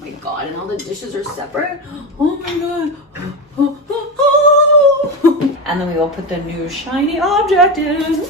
my God, and all the dishes are separate. Oh my God. And then we will put the new shiny object in.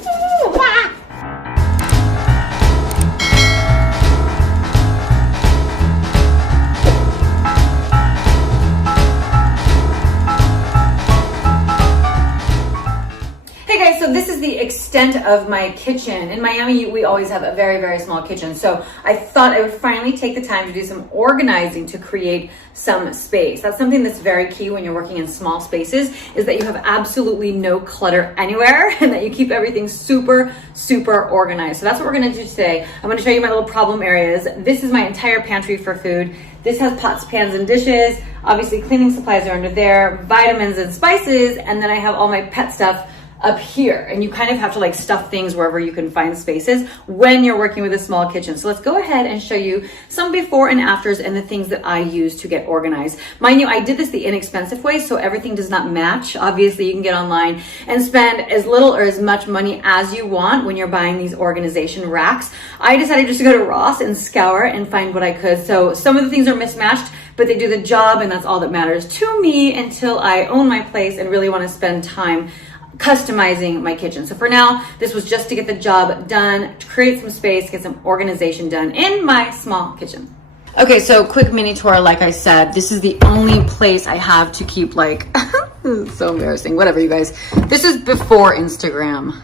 So this is the extent of my kitchen. In Miami, we always have a very, very small kitchen. So I thought I would finally take the time to do some organizing to create some space. That's something that's very key when you're working in small spaces, is that you have absolutely no clutter anywhere and that you keep everything super, super organized. So that's what we're gonna do today. I'm gonna show you my little problem areas. This is my entire pantry for food. This has pots, pans, and dishes. Obviously cleaning supplies are under there, vitamins and spices, and then I have all my pet stuff up here. And you kind of have to like stuff things wherever you can find spaces when you're working with a small kitchen. So let's go ahead and show you some before and afters and the things that I use to get organized. Mind you, I did this the inexpensive way, so everything does not match. Obviously, you can get online and spend as little or as much money as you want when you're buying these organization racks. I decided just to go to Ross and scour and find what I could. So some of the things are mismatched, but they do the job, and that's all that matters to me until I own my place and really want to spend time customizing my kitchen. So for now, this was just to get the job done, to create some space, get some organization done in my small kitchen. Okay, so quick mini tour. Like I said, this is the only place I have to keep like, so embarrassing, whatever you guys. This is before Instagram.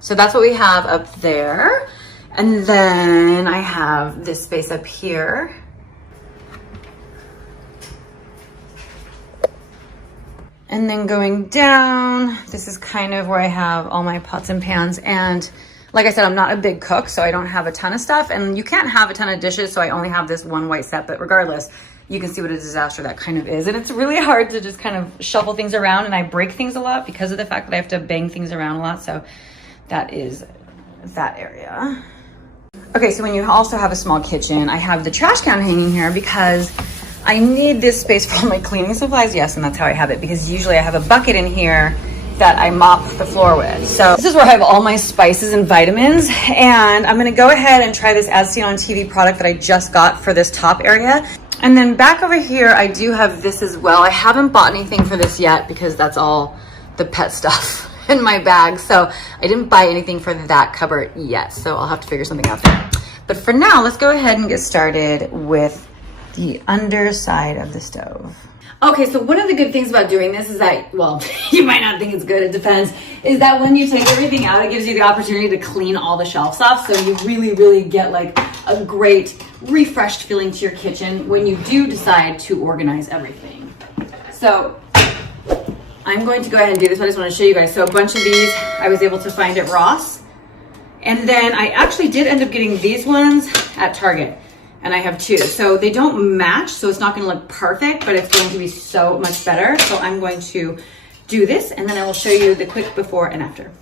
So that's what we have up there. And then I have this space up here. And then going down, this is kind of where I have all my pots and pans. And like I said, I'm not a big cook, so I don't have a ton of stuff. And you can't have a ton of dishes, so I only have this one white set. But regardless, you can see what a disaster that kind of is. And it's really hard to just kind of shuffle things around. And I break things a lot because of the fact that I have to bang things around a lot. So that is that area. Okay, so when you also have a small kitchen, I have the trash can hanging here because I need this space for all my cleaning supplies. Yes, and that's how I have it, because usually I have a bucket in here that I mop the floor with. So this is where I have all my spices and vitamins. And I'm gonna go ahead and try this As Seen on TV product that I just got for this top area. And then back over here, I do have this as well. I haven't bought anything for this yet because that's all the pet stuff in my bag. So I didn't buy anything for that cupboard yet. So I'll have to figure something out there. But for now, let's go ahead and get started with the underside of the stove. Okay, so one of the good things about doing this is that, well, you might not think it's good, it depends, is that when you take everything out, it gives you the opportunity to clean all the shelves off, so you really get like a great refreshed feeling to your kitchen when you do decide to organize everything. So I'm going to go ahead and do this, but I just want to show you guys. So a bunch of these I was able to find at Ross, and then I actually did end up getting these ones at Target. And I have two. So they don't match, so it's not gonna look perfect, but it's going to be so much better. So I'm going to do this, and then I will show you the quick before and after.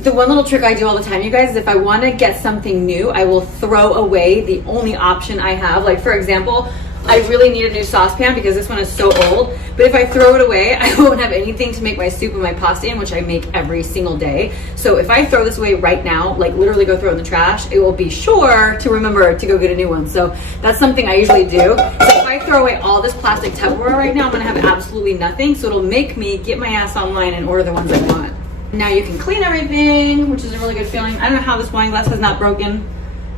The one little trick I do all the time, you guys, is if I wanna get something new, I will throw away the only option I have. Like for example, I really need a new saucepan because this one is so old, but if I throw it away, I won't have anything to make my soup and my pasta in, which I make every single day. So if I throw this away right now, like literally go throw it in the trash, it will be sure to remember to go get a new one. So that's something I usually do. So if I throw away all this plastic Tupperware right now, I'm gonna have absolutely nothing. So it'll make me get my ass online and order the ones I want. Now you can clean everything, which is a really good feeling. I don't know how this wine glass has not broken,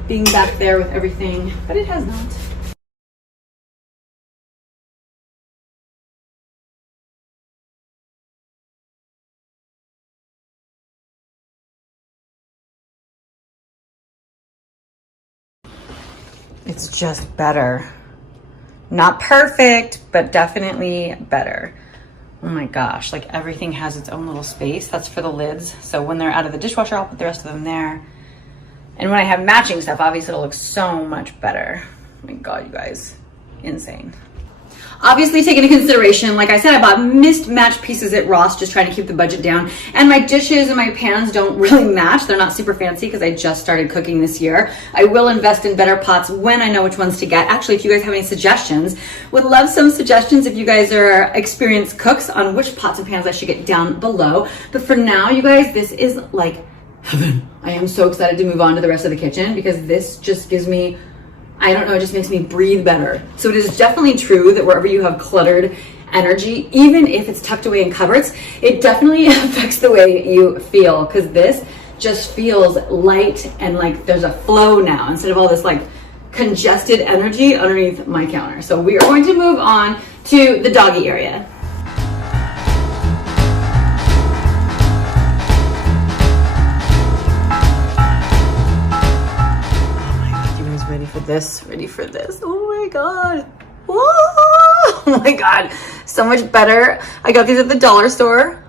being back there with everything, but it has not. It's just better. Not perfect, but definitely better. Oh my gosh, like everything has its own little space. That's for the lids. So when they're out of the dishwasher, I'll put the rest of them there. And when I have matching stuff, obviously it'll look so much better. Oh my God, you guys, insane. Obviously take into consideration, like I said, I bought mismatched pieces at Ross, just trying to keep the budget down. And my dishes and my pans don't really match. They're not super fancy because I just started cooking this year. I will invest in better pots when I know which ones to get. Actually, if you guys have any suggestions, would love some suggestions if you guys are experienced cooks on which pots and pans I should get down below. But for now, you guys, this is like heaven. I am so excited to move on to the rest of the kitchen because this just gives me, I don't know, it just makes me breathe better. So it is definitely true that wherever you have cluttered energy, even if it's tucked away in cupboards, it definitely affects the way you feel, because this just feels light and like there's a flow now instead of all this like congested energy underneath my counter. So we are going to move on to the doggy area. Ready for this? Ready for this? Oh my god. Whoa! Oh my god. So much better. I got these at the dollar store.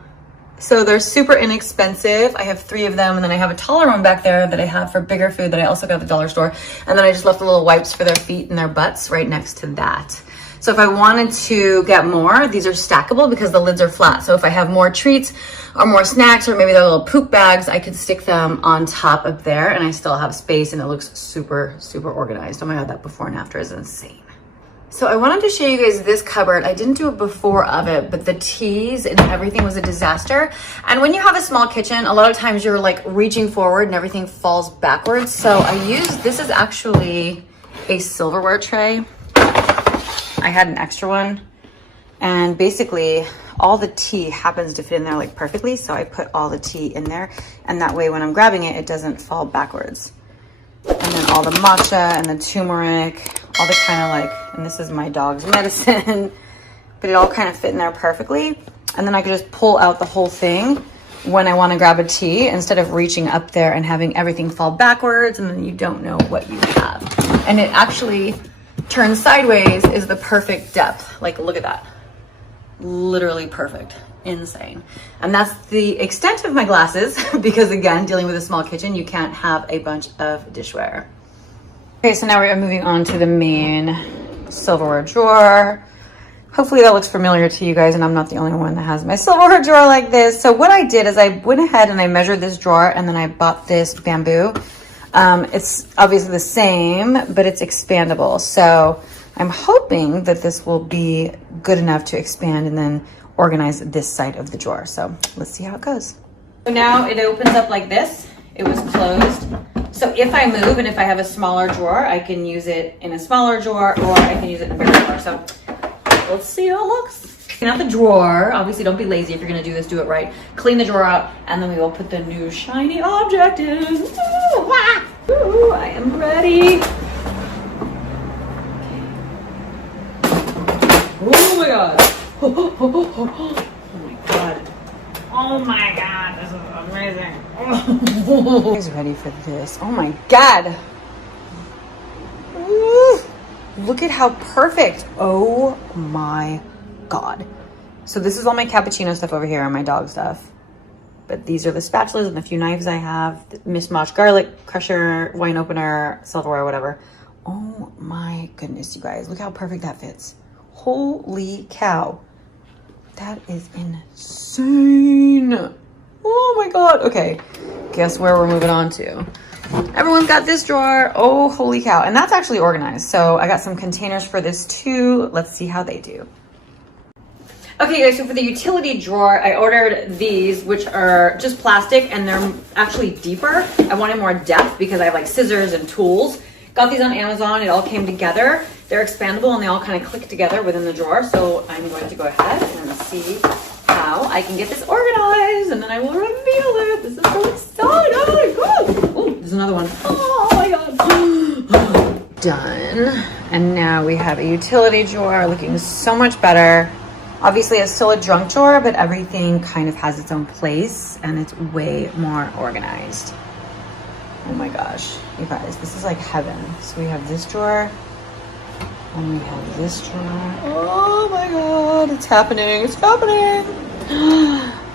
So they're super inexpensive. I have 3 of them, and then I have a taller one back there that I have for bigger food that I also got at the dollar store. And then I just left the little wipes for their feet and their butts right next to that. So if I wanted to get more, these are stackable because the lids are flat. So if I have more treats or more snacks, or maybe they're little poop bags, I could stick them on top of there and I still have space, and it looks super, super organized. Oh my god, that before and after is insane. So I wanted to show you guys this cupboard. I didn't do it before of it, but the teas and everything was a disaster. And when you have a small kitchen, a lot of times you're like reaching forward and everything falls backwards. So this is actually a silverware tray. I had an extra one, and basically all the tea happens to fit in there like perfectly. So I put all the tea in there, and that way when I'm grabbing it, it doesn't fall backwards. And then all the matcha and the turmeric, all the kind of like, and this is my dog's medicine, but it all kind of fit in there perfectly. And then I could just pull out the whole thing when I want to grab a tea, instead of reaching up there and having everything fall backwards, and then you don't know what you have. And it actually turns sideways is the perfect depth. Like, look at that. Literally perfect. Insane. And that's the extent of my glasses because, again, dealing with a small kitchen, you can't have a bunch of dishware. Okay, so now we're moving on to the main silverware drawer. Hopefully that looks familiar to you guys, and I'm not the only one that has my silverware drawer like this. So what I did is I went ahead and I measured this drawer, and then I bought this bamboo. It's obviously the same, but it's expandable. So I'm hoping that this will be good enough to expand and then organize this side of the drawer. So let's see how it goes. So now it opens up like this. It was closed. So if I move and if I have a smaller drawer, I can use it in a smaller drawer, or I can use it in a bigger drawer. So let's see how it looks. Clean out the drawer. Obviously, don't be lazy. If you're going to do this, do it right. Clean the drawer out, and then we will put the new shiny object in. Ooh, ah! Ooh, I am ready. Oh my god. Oh my god. Oh my god. This is amazing. Oh. Who's ready for this? Oh my god. Ooh. Look at how perfect. Oh my god. So this is all my cappuccino stuff over here and my dog stuff. But these are the spatulas and the few knives I have. The mismatched garlic crusher, wine opener, silverware, whatever. Oh my goodness, you guys. Look how perfect that fits. Holy cow. That is insane. Oh my god. Okay, guess where we're moving on to. Everyone's got this drawer. Oh, holy cow. And that's actually organized. So I got some containers for this too. Let's see how they do. Okay guys, so for the utility drawer, I ordered these, which are just plastic, and they're actually deeper. I wanted more depth because I have like scissors and tools. Got these on Amazon. It all came together. They're expandable and they all kind of click together within the drawer. So I'm going to go ahead and see how I can get this organized, and then I will reveal it. This is so exciting. Oh, there's another one. Oh my god. Done. And now we have a utility drawer looking so much better. Obviously, it's still a junk drawer, but everything kind of has its own place and it's way more organized. Oh my gosh, you guys, this is like heaven. So we have this drawer and we have this drawer. Oh my god, it's happening, it's happening.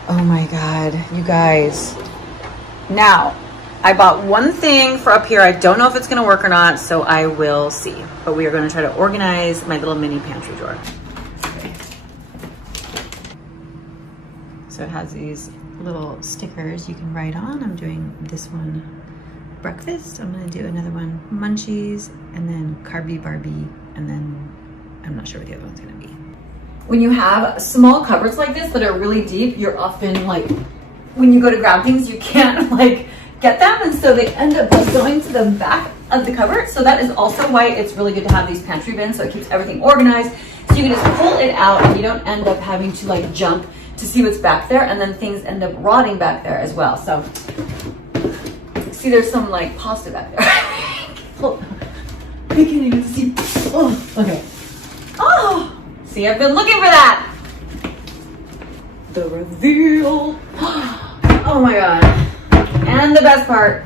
Oh my god, you guys. Now, I bought one thing for up here. I don't know if it's gonna work or not, so I will see. But we are gonna try to organize my little mini pantry drawer. So it has these little stickers you can write on. I'm doing this one breakfast. I'm gonna do another one munchies, and then carby Barbie, and then I'm not sure what the other one's gonna be. When you have small cupboards like this that are really deep, you're often like, when you go to grab things, you can't like get them, and so they end up just going to the back of the cupboard. So that is also why it's really good to have these pantry bins, so it keeps everything organized. So you can just pull it out and you don't end up having to like jump to see what's back there, and then things end up rotting back there as well. So see, there's some like pasta back there. Oh, I can't even see. Oh, okay. Oh, see, I've been looking for that. The reveal. Oh my God. And the best part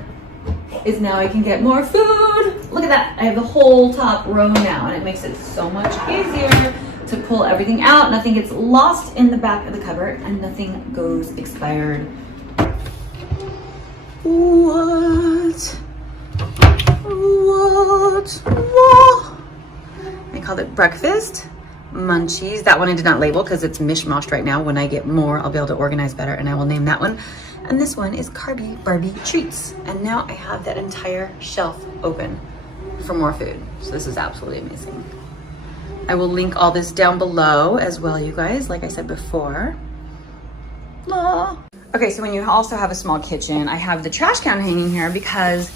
is now I can get more food. Look at that. I have the whole top row now, and it makes it so much easier to pull everything out. Nothing gets lost in the back of the cupboard, and nothing goes expired. What? I called it breakfast munchies. That one I did not label because it's mishmashed right now. When I get more, I'll be able to organize better, and I will name that one. And this one is Carby Barbie Treats. And now I have that entire shelf open for more food. So this is absolutely amazing. I will link all this down below as well, you guys, like I said before. Aww. Okay, so when you also have a small kitchen, I have the trash can hanging here because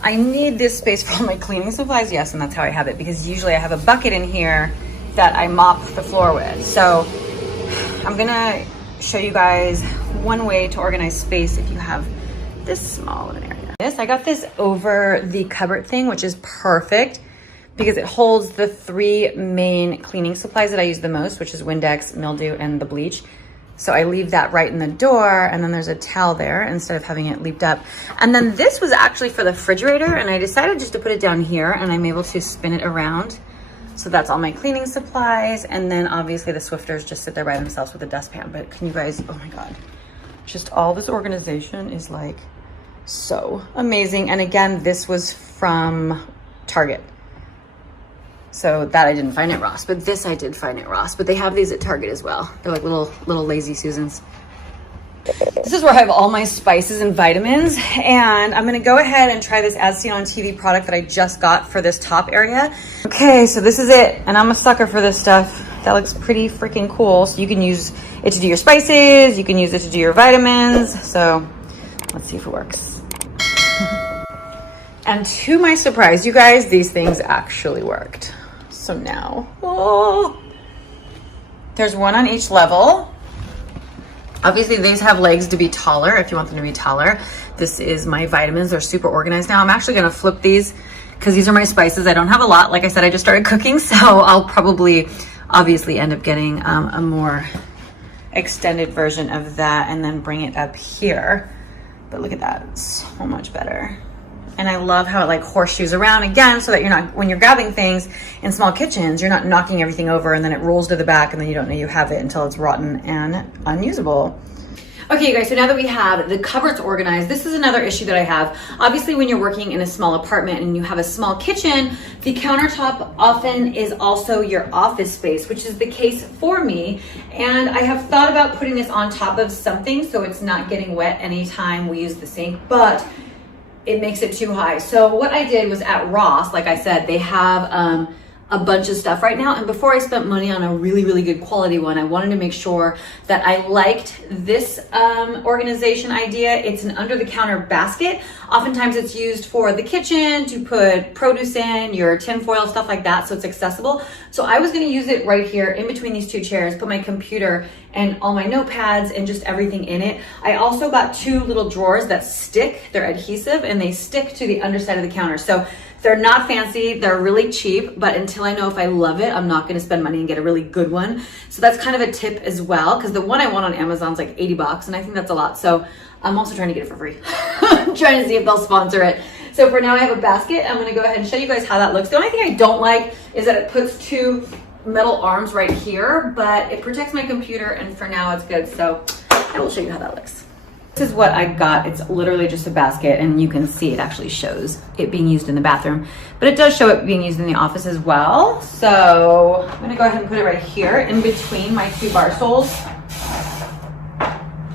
I need this space for all my cleaning supplies. Yes, and that's how I have it, because usually I have a bucket in here that I mop the floor with. So I'm gonna show you guys one way to organize space if you have this small of an area. I got this over the cupboard thing, which is perfect because it holds the 3 main cleaning supplies that I use the most, which is Windex, mildew, and the bleach. So I leave that right in the door, and then there's a towel there instead of having it leaped up. And then this was actually for the refrigerator, and I decided just to put it down here, and I'm able to spin it around. So that's all my cleaning supplies. And then obviously the Swifters just sit there by themselves with a dustpan. But can you guys, oh my God, just all this organization is like so amazing. And again, this was from Target. So that I didn't find at Ross, but this I did find at Ross. But they have these at Target as well. They're like little lazy Susans. This is where I have all my spices and vitamins, and I'm gonna go ahead and try this As Seen on TV product that I just got for this top area. Okay, so this is it, and I'm a sucker for this stuff. That looks pretty freaking cool. So you can use it to do your spices, you can use it to do your vitamins. So let's see if it works. And to my surprise, you guys, these things actually worked. So now, oh, there's one on each level. Obviously, these have legs to be taller if you want them to be taller. This is my vitamins. They're super organized now. I'm actually gonna flip these because these are my spices. I don't have a lot. Like I said, I just started cooking, so I'll probably obviously end up getting a more extended version of that and then bring it up here. But look at that, it's so much better. And I love how it like horseshoes around again, so that you're not, when you're grabbing things in small kitchens, you're not knocking everything over and then it rolls to the back and then you don't know you have it until it's rotten and unusable. Okay, you guys, so now that we have the cupboards organized, this is another issue that I have. Obviously, when you're working in a small apartment and you have a small kitchen, the countertop often is also your office space, which is the case for me. And I have thought about putting this on top of something so it's not getting wet anytime we use the sink, but it makes it too high. So what I did was at Ross, like I said, they have a bunch of stuff right now. And before I spent money on a really, really good quality one, I wanted to make sure that I liked this organization idea. It's an under the counter basket. Oftentimes it's used for the kitchen to put produce in, your tin foil, stuff like that, so it's accessible. So I was gonna use it right here in between these 2 chairs, put my computer and all my notepads and just everything in it. I also got 2 little drawers that stick, they're adhesive and they stick to the underside of the counter. So they're not fancy, they're really cheap, but until I know if I love it, I'm not gonna spend money and get a really good one. So that's kind of a tip as well, because the one I want on Amazon's like 80 bucks, and I think that's a lot. So I'm also trying to get it for free. I'm trying to see if they'll sponsor it. So for now I have a basket. I'm gonna go ahead and show you guys how that looks. The only thing I don't like is that it puts 2 metal arms right here, but it protects my computer, and for now it's good. So I will show you how that looks. This is what I got. It's literally just a basket, and you can see it actually shows it being used in the bathroom, but it does show it being used in the office as well. So I'm gonna go ahead and put it right here in between my 2 bar stools.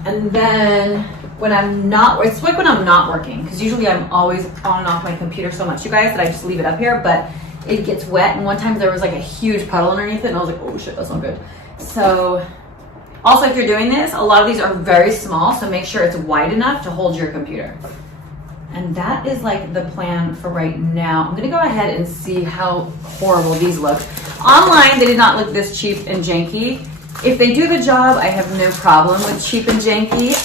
And then when I'm not, it's like when I'm not working, because usually I'm always on and off my computer so much, you guys, that I just leave it up here, but it gets wet. And one time there was like a huge puddle underneath it, and I was like, oh shit, that's not good. So also, if you're doing this, a lot of these are very small, so make sure it's wide enough to hold your computer. And that is like the plan for right now. I'm gonna go ahead and see how horrible these look. Online, they did not look this cheap and janky. If they do the job, I have no problem with cheap and janky.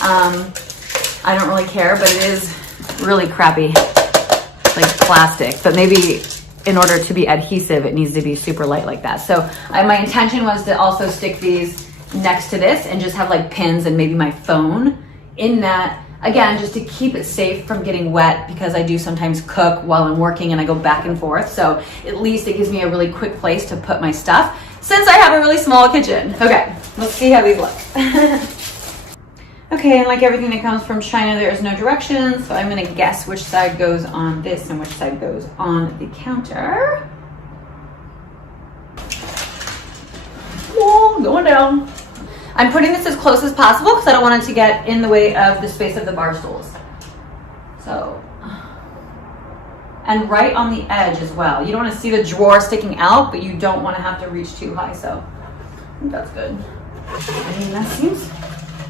I don't really care, but it is really crappy, like plastic. But maybe in order to be adhesive, it needs to be super light like that. So my intention was to also stick these next to this and just have like pins and maybe my phone in that. Again, just to keep it safe from getting wet, because I do sometimes cook while I'm working and I go back and forth. So at least it gives me a really quick place to put my stuff since I have a really small kitchen. Okay, let's see how these look. Okay, and like everything that comes from China, there is no directions. So I'm gonna guess which side goes on this and which side goes on the counter. Whoa, going down. I'm putting this as close as possible because I don't want it to get in the way of the space of the bar stools. So, and right on the edge as well. You don't want to see the drawer sticking out, but you don't want to have to reach too high. So I think that's good. I mean, that seems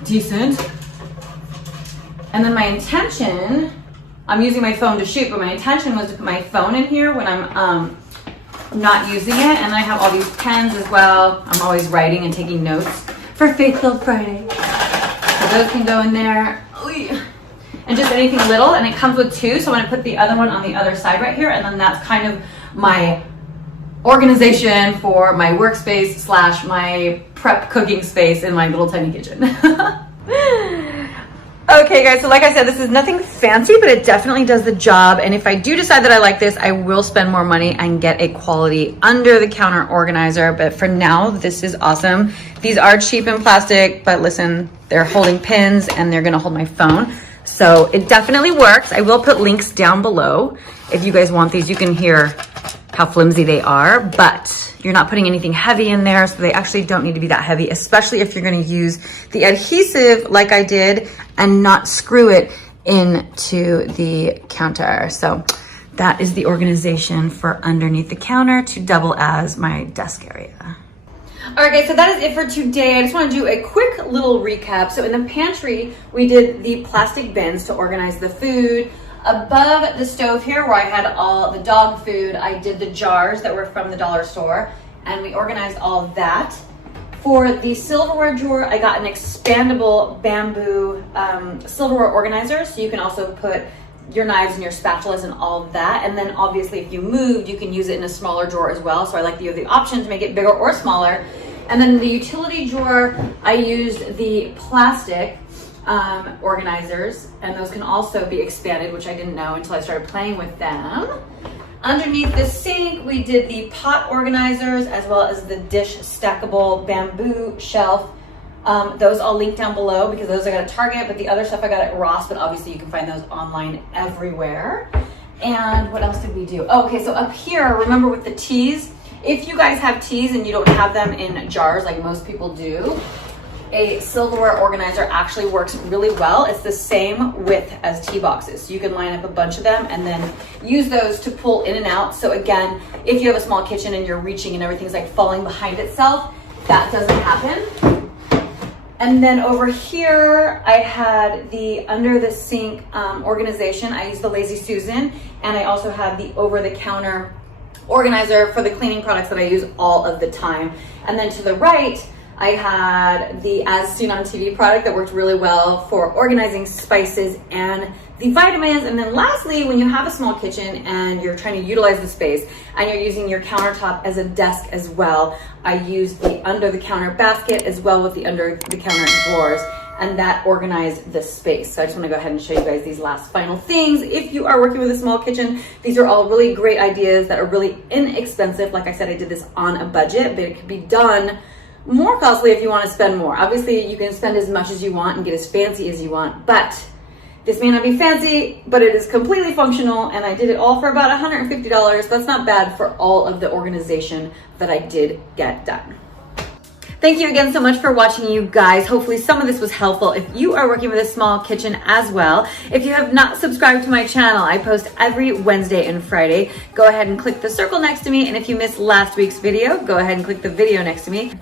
decent. And then my intention, I'm using my phone to shoot, but my intention was to put my phone in here when I'm not using it. And I have all these pens as well. I'm always writing and taking notes for Faith-Filled Friday. So those can go in there. And just anything little, and it comes with two, so I'm gonna put the other one on the other side right here, and then that's kind of my organization for my workspace slash my prep cooking space in my little tiny kitchen. Okay guys, so like I said, this is nothing fancy, but it definitely does the job. And if I do decide that I like this, I will spend more money and get a quality under the counter organizer. But for now, this is awesome. These are cheap and plastic, but listen, they're holding pins and they're gonna hold my phone. So it definitely works. I will put links down below. If you guys want these, you can hear how flimsy they are, but you're not putting anything heavy in there, so they actually don't need to be that heavy, especially if you're gonna use the adhesive like I did and not screw it into the counter. So that is the organization for underneath the counter to double as my desk area. All right guys, so that is it for today. I just want to do a quick little recap. So in the pantry, we did the plastic bins to organize the food. Above the stove here where I had all the dog food, I did the jars that were from the dollar store, and we organized all of that. For the silverware drawer, I got an expandable bamboo silverware organizer, so you can also put your knives and your spatulas and all of that. And then obviously if you moved, you can use it in a smaller drawer as well. So I like the option to make it bigger or smaller. And then the utility drawer, I used the plastic organizers, and those can also be expanded, which I didn't know until I started playing with them. Underneath the sink, we did the pot organizers as well as the dish stackable bamboo shelf. Those I'll link down below because those I got at Target, but the other stuff I got at Ross, but obviously you can find those online everywhere. And what else did we do? Oh, okay, so up here, remember with the teas, if you guys have teas and you don't have them in jars like most people do, a silverware organizer actually works really well. It's the same width as tea boxes. So you can line up a bunch of them and then use those to pull in and out. So again, if you have a small kitchen and you're reaching and everything's like falling behind itself, that doesn't happen. And then over here, I had the under the sink organization. I used the Lazy Susan, and I also have the over the counter organizer for the cleaning products that I use all of the time. And then to the right, I had the As Seen on TV product that worked really well for organizing spices and the vitamins. And then lastly, when you have a small kitchen and you're trying to utilize the space and you're using your countertop as a desk as well, I used the under the counter basket as well with the under the counter drawers, and that organized the space. So I just want to go ahead and show you guys these last final things. If you are working with a small kitchen, these are all really great ideas that are really inexpensive. Like I said, I did this on a budget, but it could be done more costly if you want to spend more. Obviously, you can spend as much as you want and get as fancy as you want, but this may not be fancy, but it is completely functional, and I did it all for about $150. That's not bad for all of the organization that I did get done. Thank you again so much for watching, you guys. Hopefully some of this was helpful if you are working with a small kitchen as well. If you have not subscribed to my channel, I post every Wednesday and Friday. Go ahead and click the circle next to me, and if you missed last week's video, go ahead and click the video next to me.